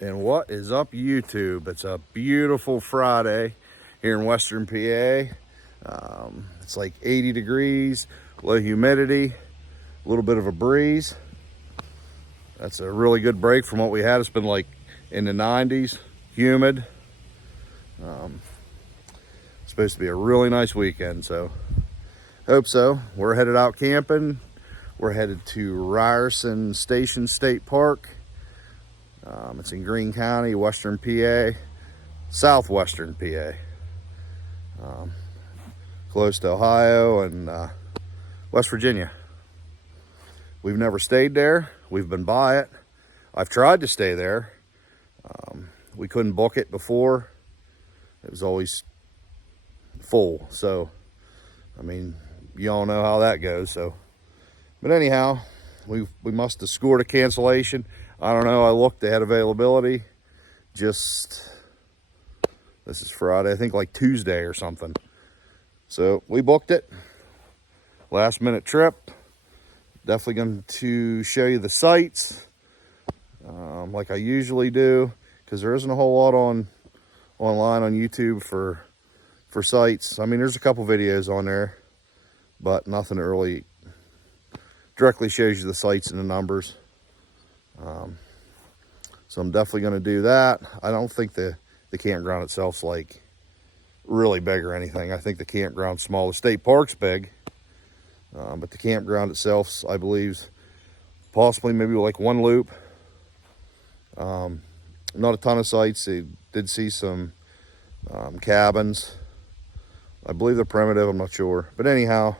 And what is up, YouTube? It's a beautiful Friday here in Western PA. It's like 80 degrees, low humidity, a little bit of a breeze. That's a really good break from what we had. It's been like in the 90s, humid. Supposed to be a really nice weekend, so hope so. We're headed out camping. We're headed to Ryerson State Park. It's in Greene County, Western PA, southwestern PA. Close to Ohio and West Virginia. We've never stayed there. We've been by it. I've tried to stay there. We couldn't book it before. It was always full. So, I mean, you all know how that goes. So, but anyhow, we must have scored a cancellation. I don't know. I looked. They had availability. This is Friday. I think like Tuesday or something. So we booked it. Last minute trip. Definitely going to show you the sights, like I usually do, because there isn't a whole lot online on YouTube for sites. I mean, there's a couple videos on there, but nothing that really directly shows you the sights and the numbers. So I'm definitely going to do that. I don't think the campground itself's like really big or anything. I think the campground's small. The state park's big, but the campground itself, I believe, possibly maybe like one loop. Not a ton of sites. They did see some cabins. I believe they're primitive. I'm not sure, but anyhow,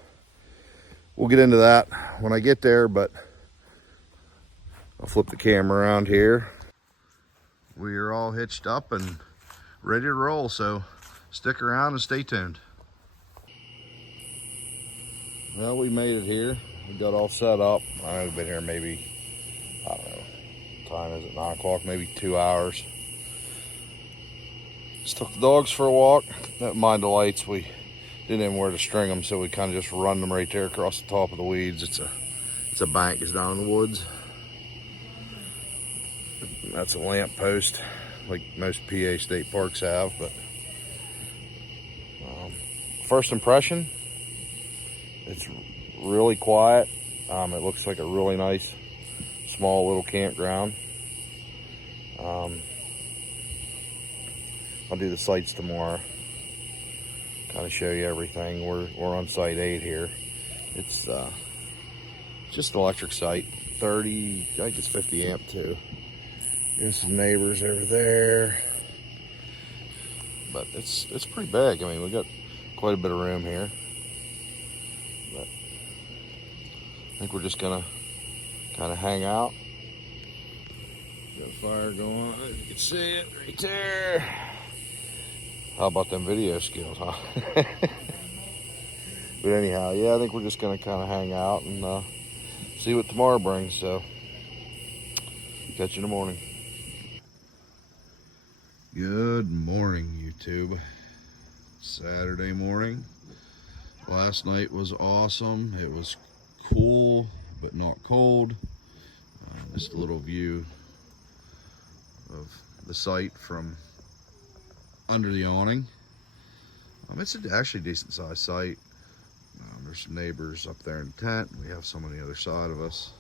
we'll get into that when I get there. But I'll flip the camera around here. We are all hitched up and ready to roll, so stick around and stay tuned. Well, we made it here. We got all set up. I know we've been here maybe, I don't know, what time is it, 9 o'clock, maybe 2 hours. Just took the dogs for a walk. Never mind the lights. We didn't even where to string them, so we kind of just run them right there across the top of the weeds. It's a bank, it's down in the woods. That's a lamp post, like most PA state parks have. But first impression, it's really quiet. It looks like a really nice, small little campground. I'll do the sites tomorrow. Kind of show you everything. We're on site 8 here. It's just an electric site. 30, I think it's 50 amp too. There's some neighbors over there, but it's pretty big. I mean, we got quite a bit of room here, but I think we're just gonna kind of hang out. Got a fire going on. You can see it right there. How about them video skills, huh? But anyhow, yeah, I think we're just gonna kind of hang out and see what tomorrow brings. So, catch you in the morning. Good morning, YouTube. Saturday morning. Last night was awesome. It was cool, but not cold. Just a little view of the site from under the awning. It's actually a decent sized site. There's some neighbors up there in the tent. We have some on the other side of us.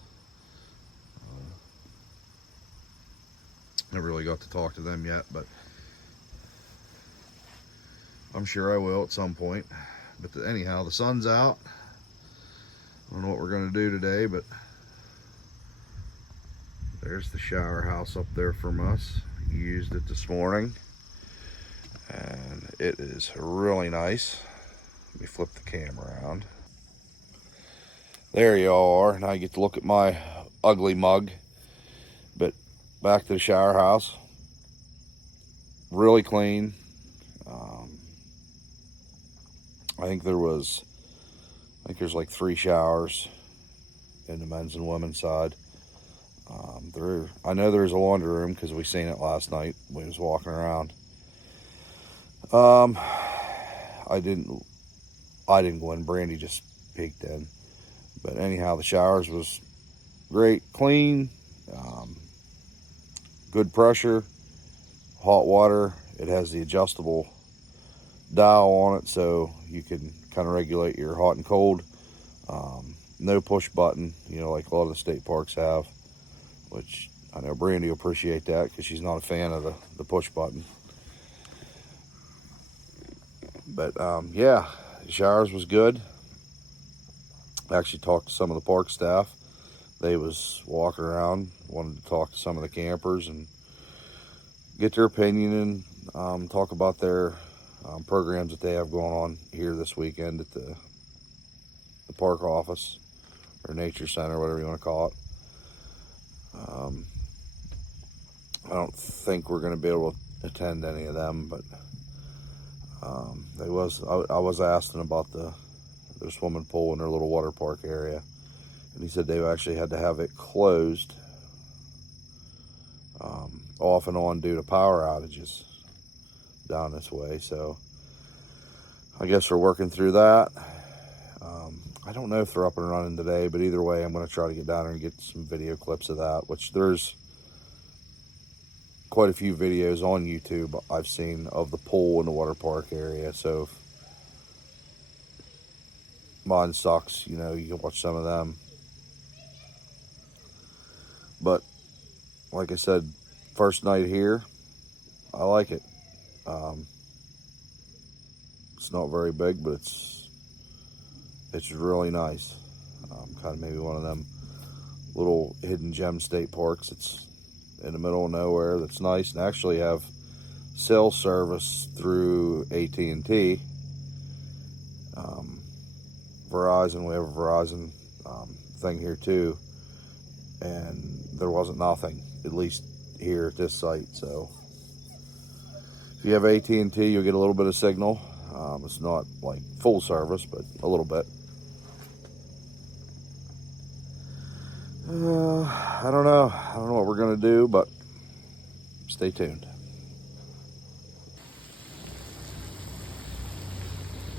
Never really got to talk to them yet, but I'm sure I will at some point. But anyhow, the sun's out. I don't know what we're going to do today, but there's the shower house up there from us. Used it this morning, and it is really nice. Let me flip the camera around. There you all are. Now you get to look at my ugly mug. But back to the shower house. Really clean. I think there's like 3 showers in the men's and women's side. I know there's a laundry room because we seen it last night when we was walking around. I didn't go in. Brandy just peeked in. But anyhow, the showers was great, clean. good pressure, hot water. It has the adjustable dial on it, so you can kind of regulate your hot and cold. No push button, you know, like a lot of the state parks have, which I know Brandy will appreciate that because she's not a fan of the push button. But yeah, the showers was good. I actually talked to some of the park staff. They was walking around, wanted to talk to some of the campers and get their opinion and talk about their programs that they have going on here this weekend at the park office or nature center, whatever you want to call it. I don't think we're going to be able to attend any of them, but I was asking about their swimming pool in their little water park area, and he said they've actually had to have it closed off and on due to power outages down this way. So I guess we're working through that. I don't know if they're up and running today, but either way, I'm going to try to get down there and get some video clips of that, which there's quite a few videos on YouTube I've seen of the pool in the water park area. So if mine sucks, you know, you can watch some of them. But like I said, first night here, I like it. It's not very big, but it's really nice. Kind of maybe one of them little hidden gem state parks. It's in the middle of nowhere. That's nice, and actually have cell service through AT&T. Verizon, we have a Verizon thing here too, and there wasn't nothing, at least here at this site. So if you have AT&T, you'll get a little bit of signal. It's not like full service, but a little bit. I don't know what we're gonna do, but stay tuned.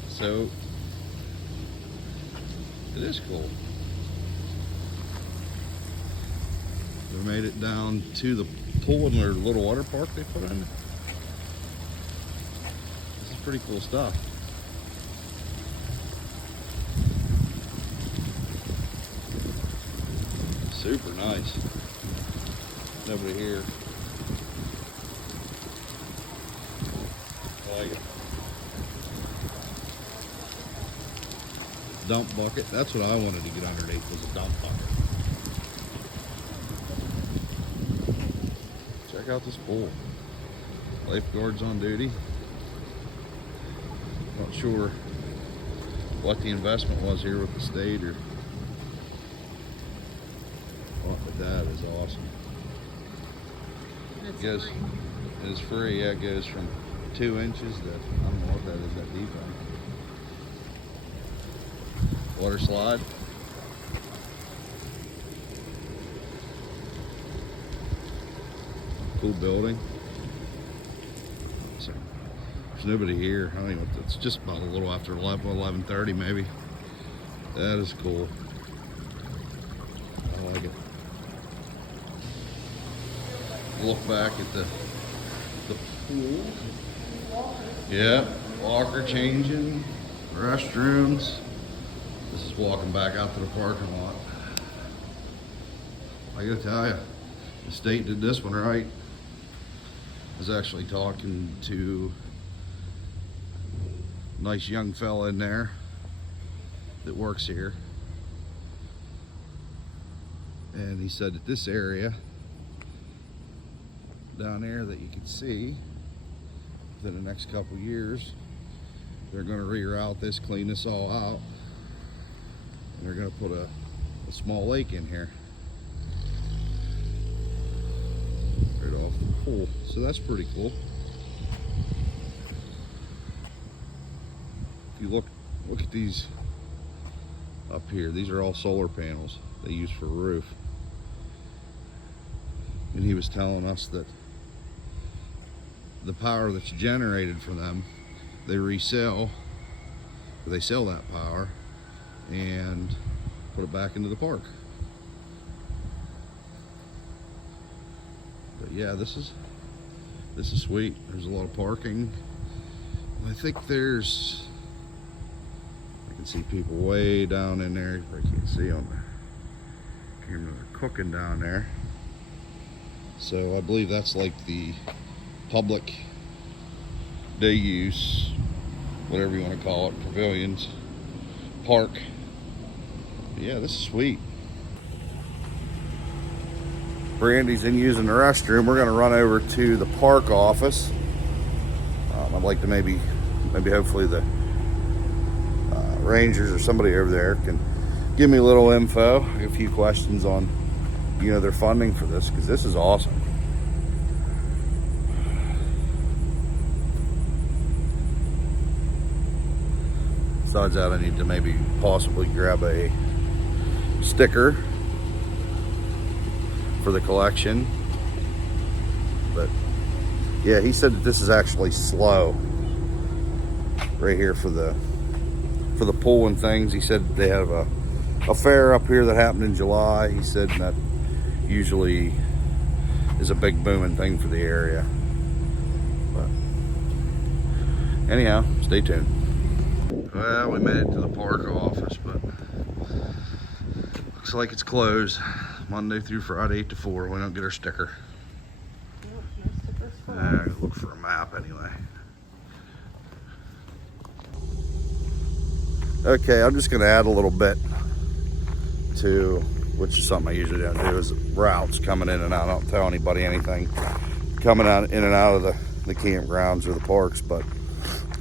So it is cool. We made it down to the pool in their little water park they put in. This is pretty cool stuff. Super nice. Nobody here. I like it. Dump bucket. That's what I wanted to get underneath, was a dump bucket. Check out this pool. Lifeguards on duty. Not sure what the investment was here with the state or what, but that is awesome. That's It is free. Yeah, it goes from 2 inches to, I don't know what that is, that deep end. Water slide. Cool building. So there's nobody here. I don't even, it's just about a little after 11:30 maybe. That is cool. I like it. Look back at the pool. Yeah, locker changing, restrooms. This is walking back out to the parking lot. I gotta tell you, the state did this one right. I was actually talking to a nice young fella in there that works here, and he said that this area down there that you can see, within the next couple years, they're going to reroute this, clean this all out, and they're going to put a small lake in here right off the pool. So that's pretty cool. If you look at these up here, these are all solar panels they use for a roof. And he was telling us that the power that's generated from them, they resell, or they sell that power and put it back into the park. But But yeah, this is sweet. There's a lot of parking. I think I can see people way down in there. I can't see on the camera. They're cooking down there. So I believe that's like the public day use, whatever you want to call it, pavilions, park. But yeah, this is sweet. Brandy's in using the restroom. We're gonna run over to the park office. I'd like to maybe hopefully the rangers or somebody over there can give me a little info, a few questions on, you know, their funding for this, because this is awesome. Besides that, I need to maybe possibly grab a sticker for the collection. But yeah, he said that this is actually slow right here for the pool and things. He said they have a fair up here that happened in July. He said that usually is a big booming thing for the area. But anyhow, stay tuned. Well, we made it to the park office, but looks like it's closed Monday through Friday 8 to 4. We don't get our sticker. Look for a map anyway. Okay, I'm just going to add a little bit to, which is something I usually don't do, is routes coming in and out. I don't tell anybody anything coming out in and out of the campgrounds or the parks, but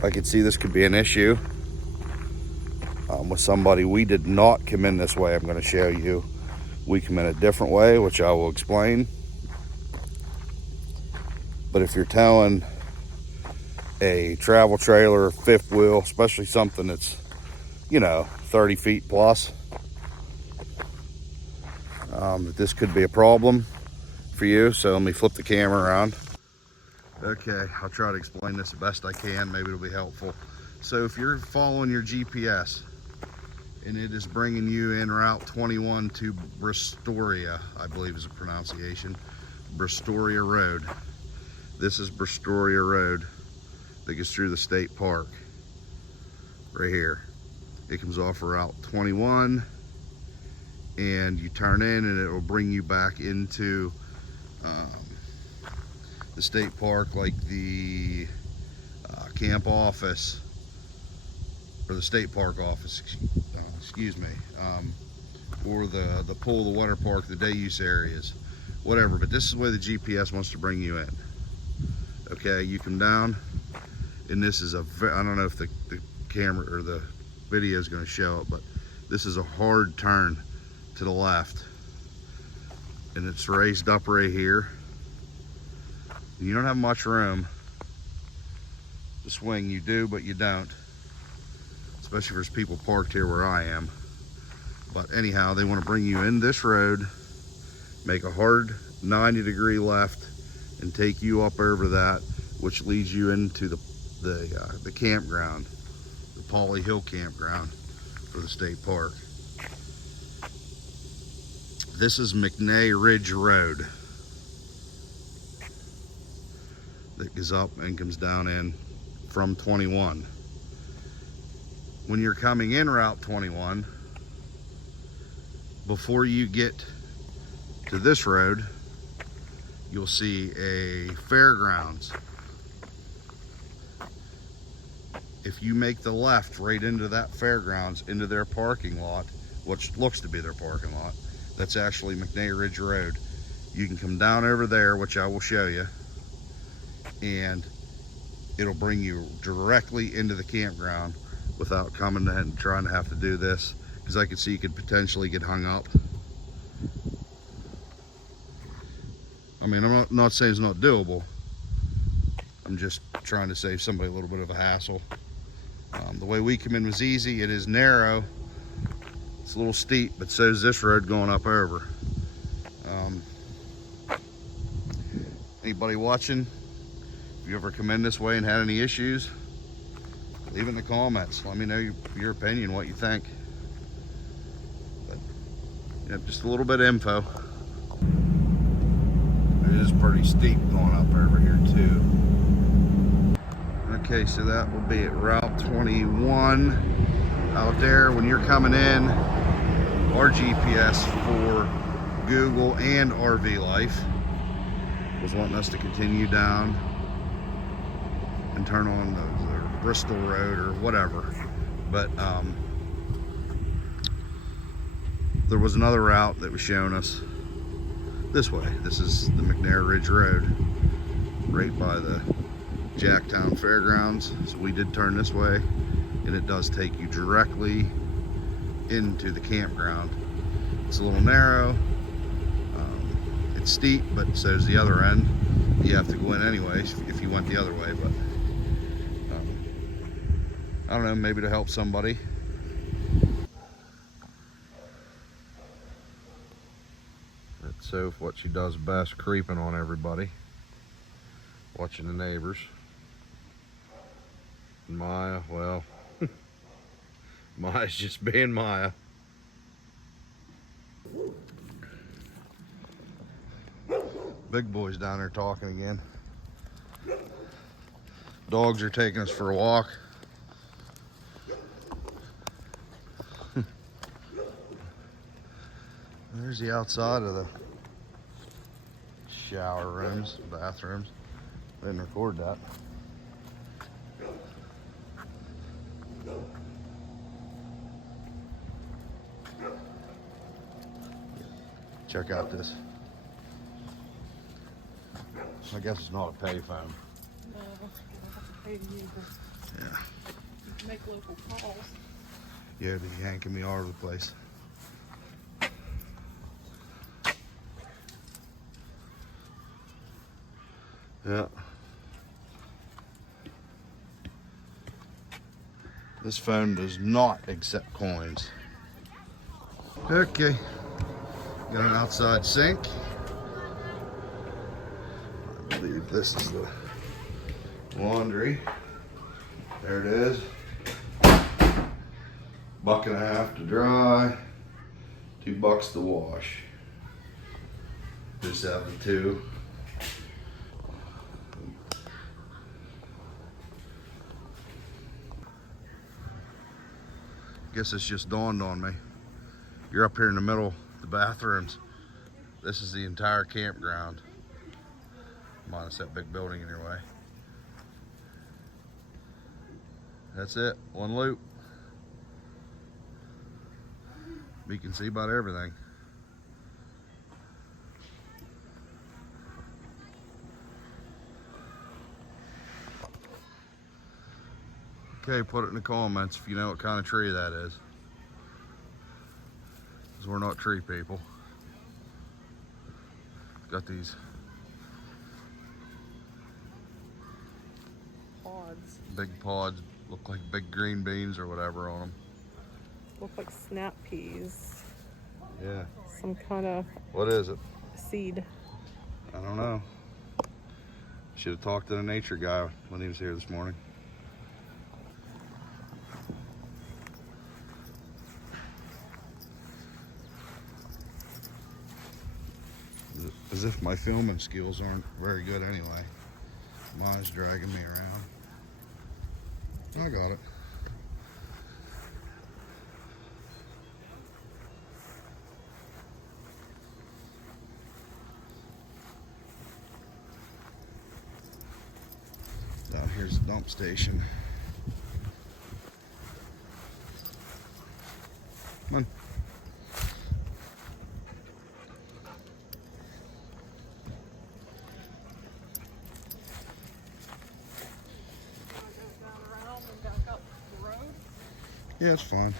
I could see this could be an issue with somebody. We did not come in this way. I'm going to show you. We come in a different way, which I will explain. But if you're towing a travel trailer, fifth wheel, especially something that's, you know, 30 feet plus, this could be a problem for you. So let me flip the camera around. Okay, I'll try to explain this the best I can. Maybe it'll be helpful. So if you're following your GPS and it is bringing you in Route 21 to Bristoria, I believe is a pronunciation, Bristoria Road. This is Bristoria Road that gets through the state park right here. It comes off of Route 21 and you turn in and it will bring you back into the state park, like the camp office, or the state park office, excuse me, or the pool, the water park, the day use areas, whatever. But this is where the GPS wants to bring you in. Okay, you come down, and this is I don't know if the camera or the video is going to show it, but this is a hard turn to the left, and it's raised up right here. You don't have much room to swing. You do, but you don't, especially if there's people parked here where I am. But anyhow, they want to bring you in this road, make a hard 90-degree left, and take you up over that, which leads you into the campground, the Pauley Hill campground for the state park. This is McNay Ridge Road that goes up and comes down in from 21. When you're coming in Route 21, before you get to this road, you'll see a fairgrounds. If you make the left right into that fairgrounds, into their parking lot, which looks to be their parking lot, that's actually McNay Ridge Road. You can come down over there, which I will show you, and it'll bring you directly into the campground without coming in and trying to have to do this, because I could see you could potentially get hung up. I mean, I'm not saying it's not doable. I'm just trying to save somebody a little bit of a hassle. The way we come in was easy. It is narrow. It's a little steep, but so is this road going up over. Anybody watching, if you ever come in this way and had any issues, leave it in the comments. Let me know your opinion, what you think. But, yeah, just a little bit of info. It is pretty steep going up over here too. Okay, so that will be at Route 21 out there. When you're coming in, our GPS for Google and RV Life was wanting us to continue down and turn on the Bristol Road or whatever. But there was another route that was showing us this way. This is the McNair Ridge Road, right by the Jacktown Fairgrounds. So we did turn this way, and it does take you directly into the campground. It's a little narrow, it's steep, but so is the other end. You have to go in anyways if you went the other way, but I don't know, maybe to help somebody. That's Soph, what she does best, creeping on everybody, watching the neighbors. And Maya, well, Maya's just being Maya. Big boy's down there talking again. Dogs are taking us for a walk. There's the outside of the shower rooms, bathrooms. Didn't record that. Check out this. I guess it's not a payphone. No, you don't have to pay to use it. Yeah. You can make local calls. Yeah, they're yanking me all over the place. Yeah. This phone does not accept coins. Okay. Got an outside sink. I believe this is the laundry. There it is. $1.50 to dry, $2 to wash. Just have the two. Guess it's just dawned on me. You're up here in the middle of the bathrooms. This is the entire campground, minus that big building in your way. That's it, one loop. You can see about everything. Okay, put it in the comments if you know what kind of tree that is. Because we're not tree people. Got these Pods. big pods, look like big green beans or whatever on them. Look like snap peas. Yeah. Some kind of What is it? seed. I don't know. Should have talked to the nature guy when he was here this morning. As if my filming skills aren't very good anyway. Mine's dragging me around. I got it. Down here's the dump station. Come on. Yeah, it's fine.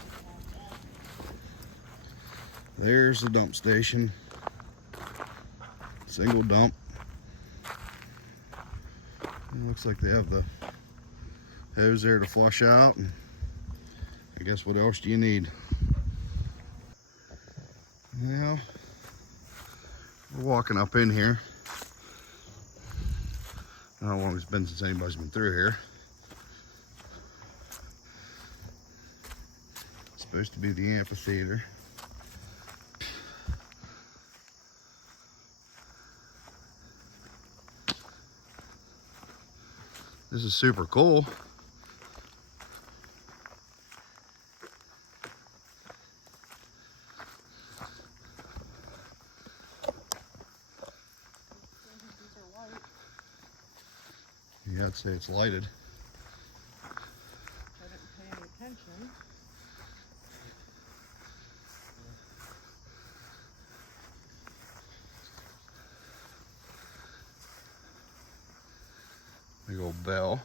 There's the dump station. Single dump. It looks like they have the hose there to flush out. And I guess what else do you need? Now, we're walking up in here. I don't know how long it's been since anybody's been through here. It's supposed to be the amphitheater. This is super cool. Yeah, I'd say it's lighted. I didn't pay any attention. Big old bell.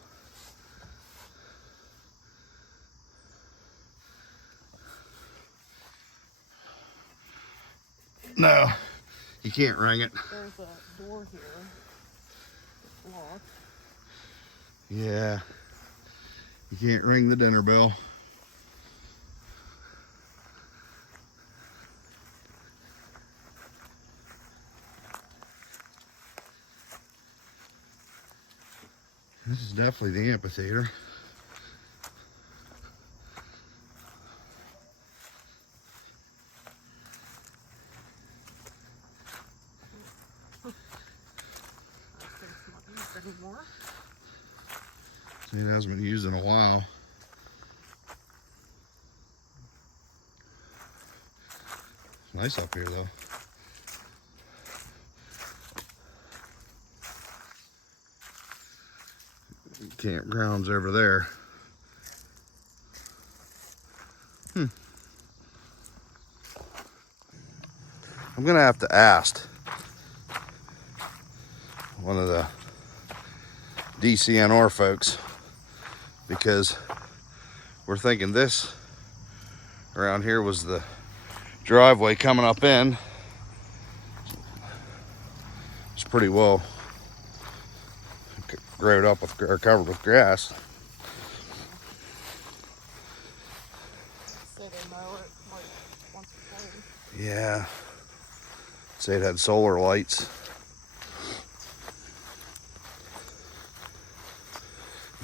No, you can't ring it. There's a door here. It's locked. Yeah, you can't ring the dinner bell. This is definitely the amphitheater. It's not used anymore. See, it hasn't been used in a while. Nice up here though. Campground's over there. I'm gonna have to ask one of the DCNR folks, because we're thinking this around here was the driveway coming up in. It's pretty well growed up with, or covered with grass. Say they mow it like once a quarter. Yeah. Say it had solar lights.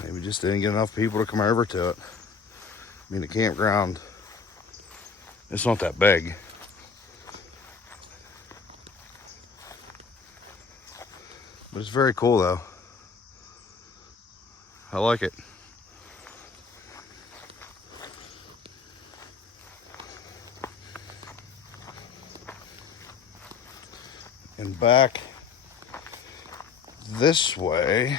Maybe just didn't get enough people to come over to it. I mean, the campground, it's not that big. But it's very cool though. I like it. And back this way,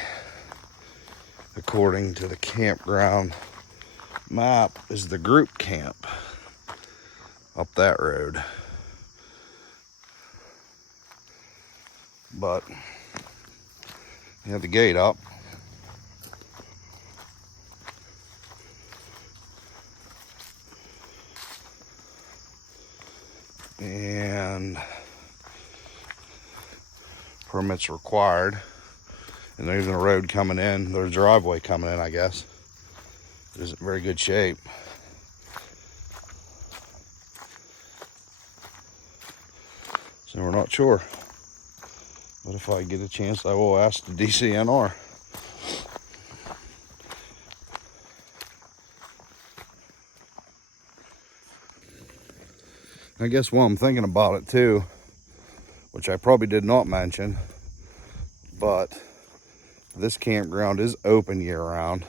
according to the campground map, is the group camp up that road. But you have the gate up. And permits required. And there's a road coming in. There's a driveway coming in, I guess. It isn't in very good shape. So we're not sure. But if I get a chance, I will ask the DCNR. I guess while I'm thinking about it too, which I probably did not mention, but this campground is open year round.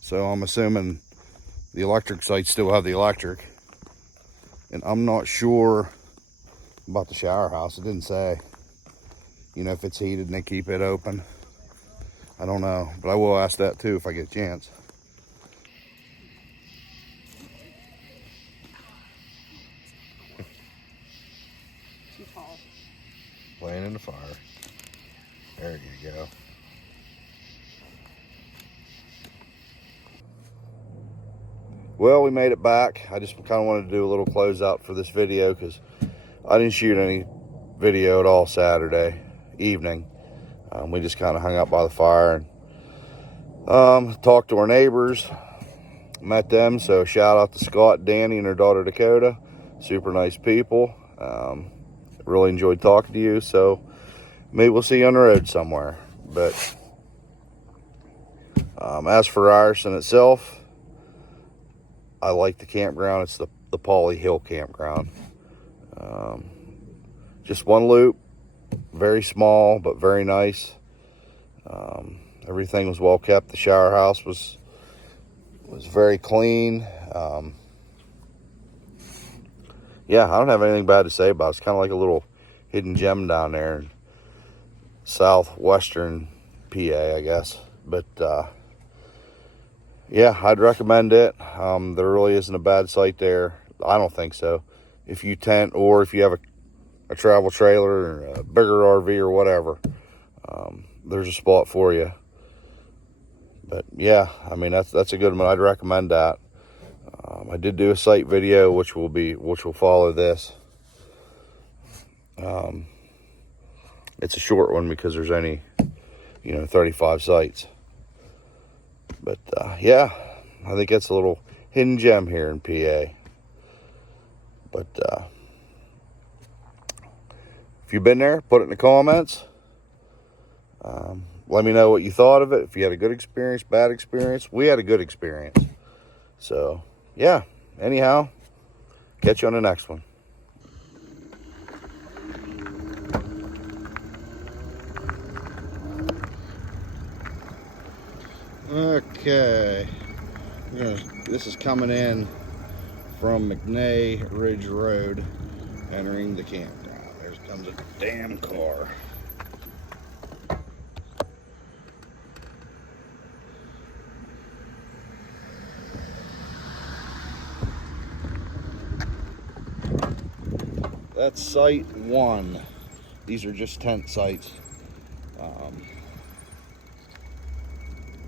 So I'm assuming the electric sites still have the electric. And I'm not sure about the shower house. It didn't say, you know, if it's heated and they keep it open. I don't know, but I will ask that too if I get a chance. Too tall. Playing in the fire. There you go. Well, we made it back. I just kind of wanted to do a little closeout for this video because I didn't shoot any video at all Saturday evening. We just kind of hung out by the fire and talked to our neighbors, met them. So shout out to Scott, Danny, and her daughter Dakota. Super nice people. Really enjoyed talking to you. So maybe we'll see you on the road somewhere. But as for Ryerson itself, I like the campground. It's the Pauley Hill campground. Just one loop, very small but very nice. Everything was well kept. The shower house was very clean. Yeah, I don't have anything bad to say about it. It's kind of like a little hidden gem down there in southwestern PA, I guess. But yeah, I'd recommend it. There really isn't a bad site there. I don't think so. If you tent or if you have a travel trailer or a bigger RV or whatever, there's a spot for you. But yeah, I mean, that's a good one. I'd recommend that. I did do a site video, which will follow this. It's a short one because there's only 35 sites. But yeah, I think that's a little hidden gem here in PA. But if you've been there, put it in the comments. Let me know what you thought of it. If you had a good experience, bad experience. We had a good experience. So yeah, anyhow, catch you on the next one. Okay, this is coming in from McNay Ridge Road, entering the campground. There comes a damn car. That's site 1. These are just tent sites.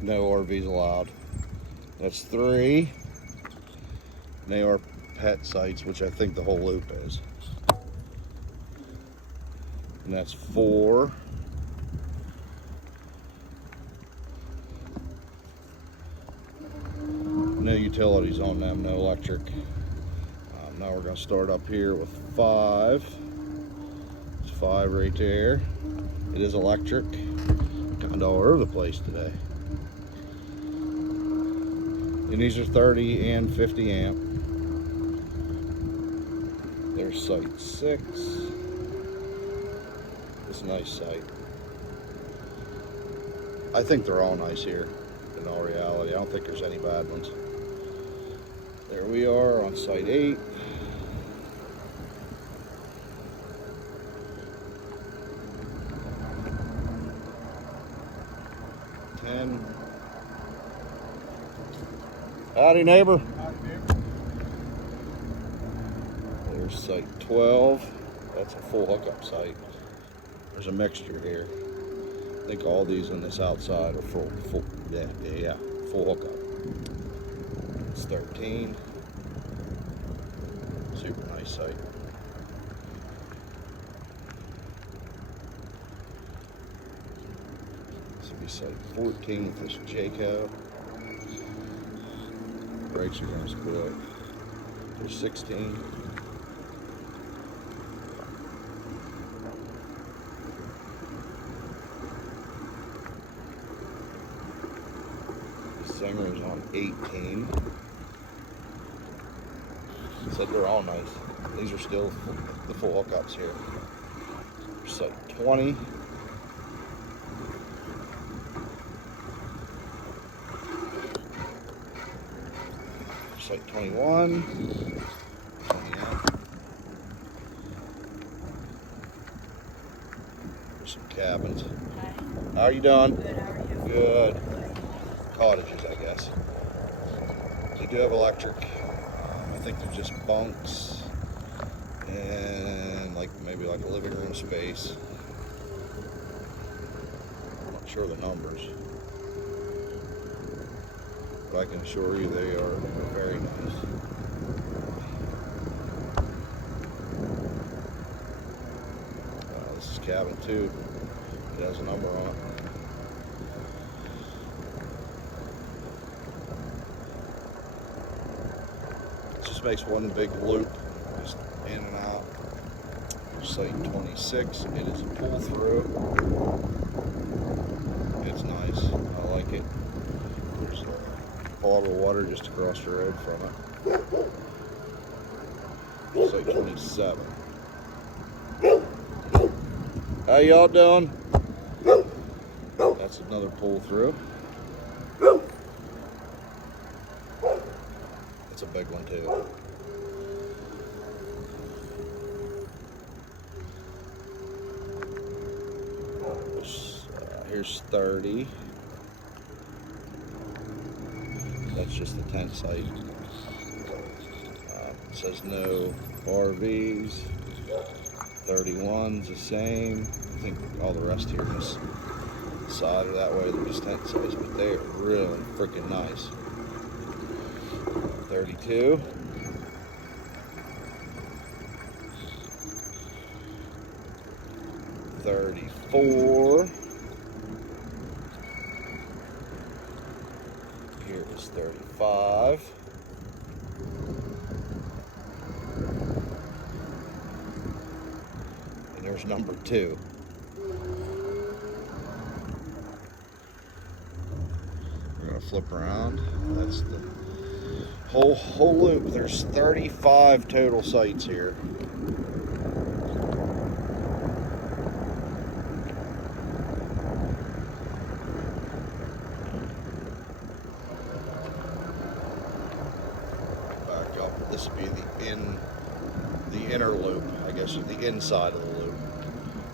No RVs allowed. That's 3. They are pet sites, which I think the whole loop is. And that's 4. No utilities on them, no electric. Now we're going to start up here with 5. It's 5 right there. It is electric. Kind of all over the place today. And these are 30 and 50 amp. There's site 6. It's a nice site. I think they're all nice here, in all reality. I don't think there's any bad ones. There we are on site 8. Howdy, neighbor. There's site 12. That's a full hookup site. There's a mixture here. I think all these on this outside are full hookup. It's 13. Super nice site. This will be site 14 with this Jayco. Brakes are going to split. There's 16. The Singer is on 18. Said they're all nice. These are still the full hookups here. Site 20. Site 21. There's some cabins. Hi. How are you doing? Good, how are you? Good. Cottages, I guess. They do have electric. I think they're just bunks and maybe like a living room space. I'm not sure the numbers, but I can assure you they are very nice. This is cabin 2. It has a number on it. It just makes one big loop, just in and out. Site 26. It is a pull through. It's nice. I like it. There's a bottle of water just across the road from it. Site 27. How y'all doing? That's another pull through. That's a big one too. Here's 30. That's just the tent site. It says no RVs. 31's the same. I think all the rest here is side or that way. They're just tent sites, but they're really freaking nice. 32. 34. Here is 35. And there's number 2. We're gonna flip around. That's the whole loop. There's 35 total sites here. This would be the inner loop, I guess, or the inside of the loop.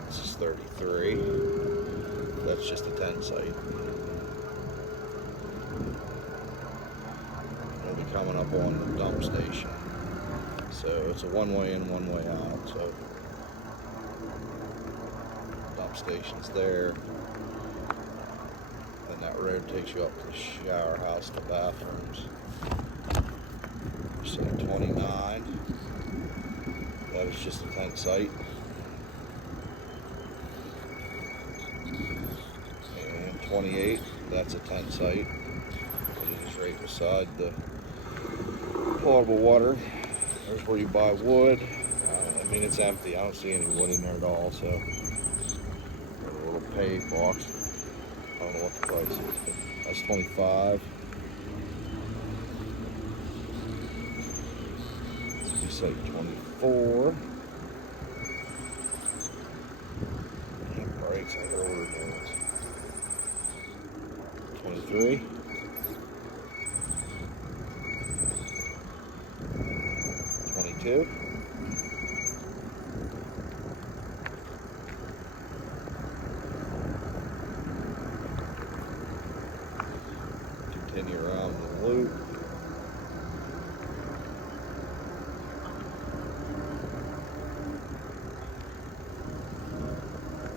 This is 33. That's just a tent site. We'll be coming up on the dump station. So it's a one-way in, one-way out. So dump station's there. Then that road takes you up to the shower house, the bathrooms. So 29, that is just a tent site. And 28, that's a tent site. It is right beside the potable water. There's where you buy wood. I mean, it's empty. I don't see any wood in there at all, so. Got a little pay box. I don't know what the price is, but that's 25. Site 24. And brakes, I gotta order those. 23. 22. 'Continue around the loop.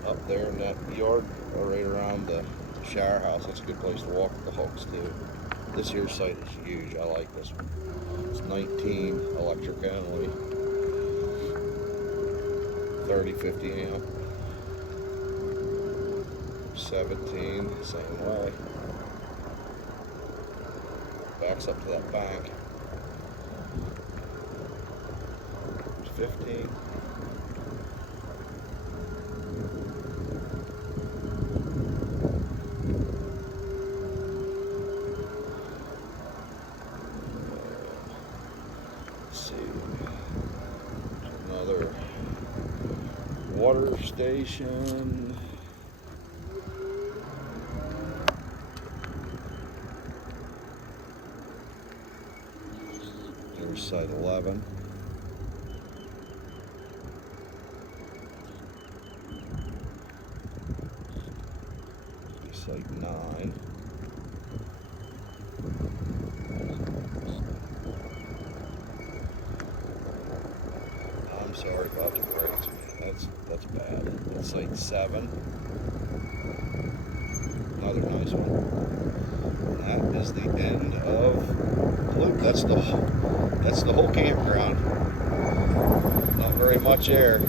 Up there in that yard, or right around the shower house. That's a good place to walk with the hooks too. This here site is huge. I like this one. It's 19 electric only, 30, 50 amp. 17, same way. Backs up to that bank. 15. Another water station. There's site 11. Site 9. I'm sorry about the brakes, man. That's bad. That's site 7. Another nice one. And that is the end of the loop. That's the whole campground. Not very much air.